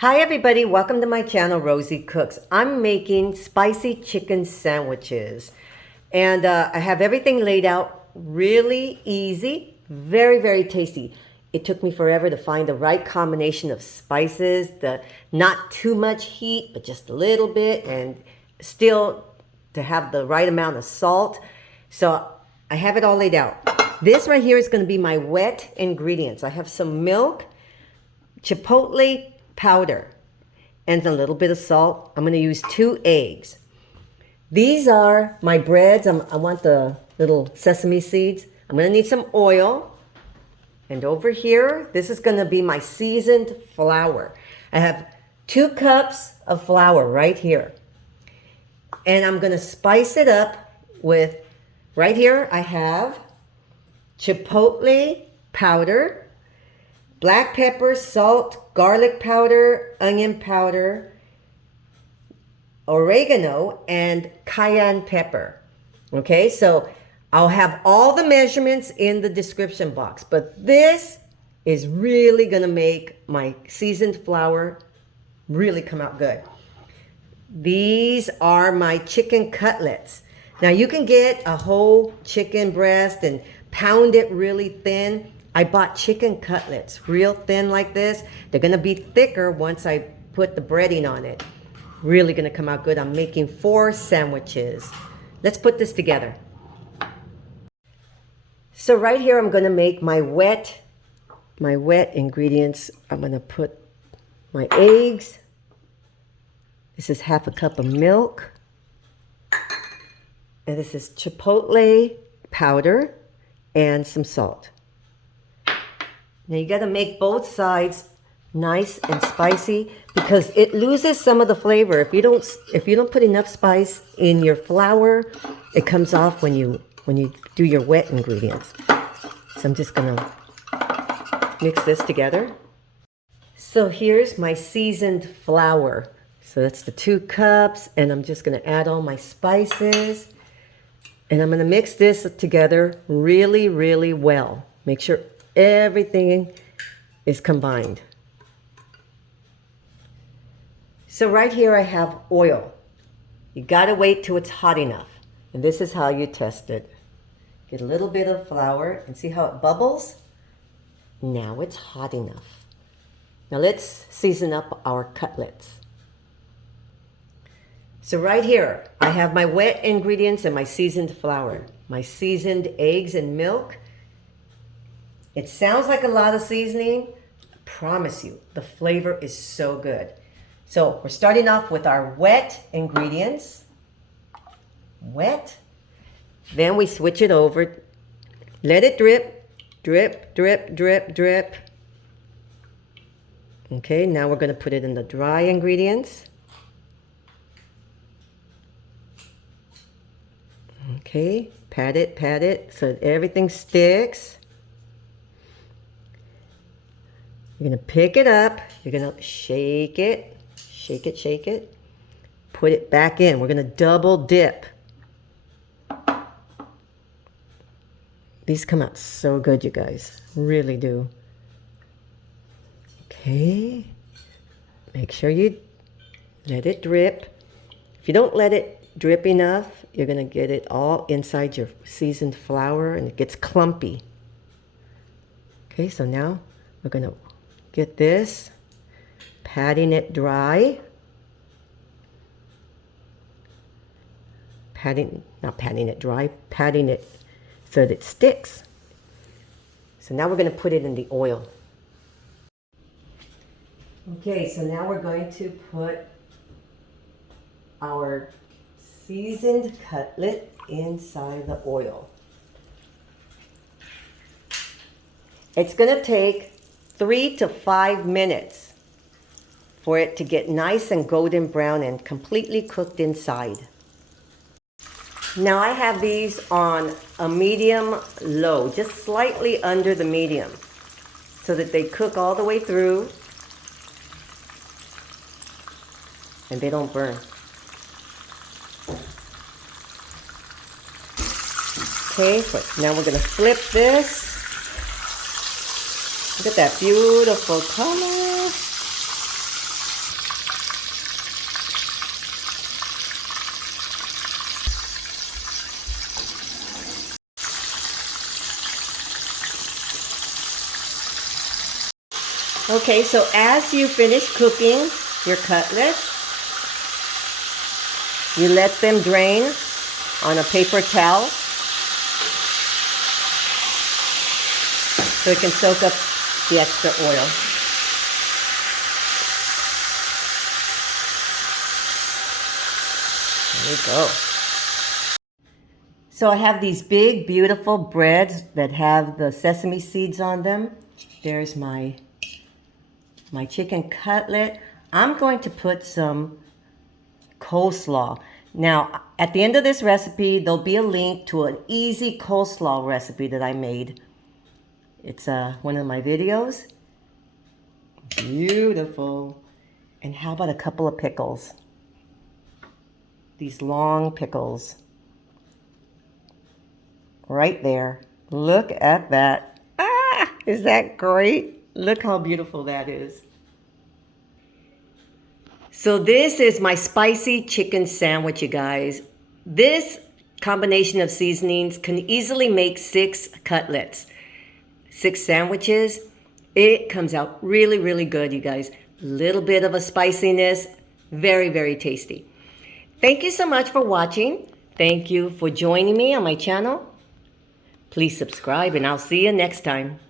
Hi everybody, welcome to my channel, Rosie Cooks. I'm making spicy chicken sandwiches. And I have everything laid out really easy, very tasty. It took me forever to find the right combination of spices, not too much heat, but just a little bit, and still to have the right amount of salt. So I have it all laid out. This right here is going to be my wet ingredients. I have some milk, Chipotle powder, and a little bit of salt. I'm going to use 2 eggs. These are my breads. I want the little sesame seeds. I'm going to need some oil. And over here, this is going to be my seasoned flour. I have 2 cups of flour right here. And I'm going to spice it up with, right here I have Chipotle powder, black pepper, salt, garlic powder, onion powder, oregano, and cayenne pepper. Okay, so I'll have all the measurements in the description box, but this is really gonna make my seasoned flour really come out good. These are my chicken cutlets. Now you can get a whole chicken breast and pound it really thin. I bought chicken cutlets, real thin like this. They're gonna be thicker once I put the breading on it. Really gonna come out good. I'm making 4 sandwiches. Let's put this together. So right here, I'm gonna make my wet ingredients. I'm gonna put my eggs. This is half a cup of milk. And this is Chipotle powder and some salt. Now you gotta make both sides nice and spicy because it loses some of the flavor. If you don't put enough spice in your flour, it comes off when you do your wet ingredients. So I'm just gonna mix this together. So here's my seasoned flour. So that's the 2 cups, and I'm just gonna add all my spices. And I'm gonna mix this together really well. Make sure everything is combined. So right here I have oil. You gotta wait till it's hot enough. And this is how you test it. Get a little bit of flour and see how it bubbles? Now it's hot enough. Now let's season up our cutlets. So right here, I have my wet ingredients and my seasoned flour, my seasoned eggs and milk. It sounds like a lot of seasoning. I promise you, the flavor is so good. So we're starting off with our wet ingredients. Wet. Then we switch it over. Let it drip, drip. Okay, now we're going to put it in the dry ingredients. Okay, pat it so that everything sticks. You're going to pick it up. You're going to shake it. Put it back in. We're going to double dip. These come out so good, you guys. Really do. Okay. Make sure you let it drip. If you don't let it drip enough, you're going to get it all inside your seasoned flour and it gets clumpy. Okay, so now we're going to get this, patting it dry. Patting it so that it sticks. So now we're going to put it in the oil. Okay, so now we're going to put our seasoned cutlet inside the oil. It's going to take 3 to 5 minutes for it to get nice and golden brown and completely cooked inside. Now I have these on a medium low, just slightly under the medium, so that they cook all the way through and they don't burn. Okay, so now we're going to flip this. Look at that beautiful color. Okay, so as you finish cooking your cutlets, you let them drain on a paper towel so it can soak up the extra oil. There we go. So I have these big, beautiful breads that have the sesame seeds on them. There's my chicken cutlet. I'm going to put some coleslaw. Now, at the end of this recipe, there'll be a link to an easy coleslaw recipe that I made. It's one of my videos. Beautiful. And how about a couple of pickles? These long pickles. Right there. Look at that. Ah, is that great? Look how beautiful that is. So this is my spicy chicken sandwich, you guys. This combination of seasonings can easily make 6 cutlets, 6 sandwiches. It comes out really, really good, you guys. A little bit of a spiciness, very, very tasty. Thank you so much for watching. Thank you for joining me on my channel. Please subscribe and I'll see you next time.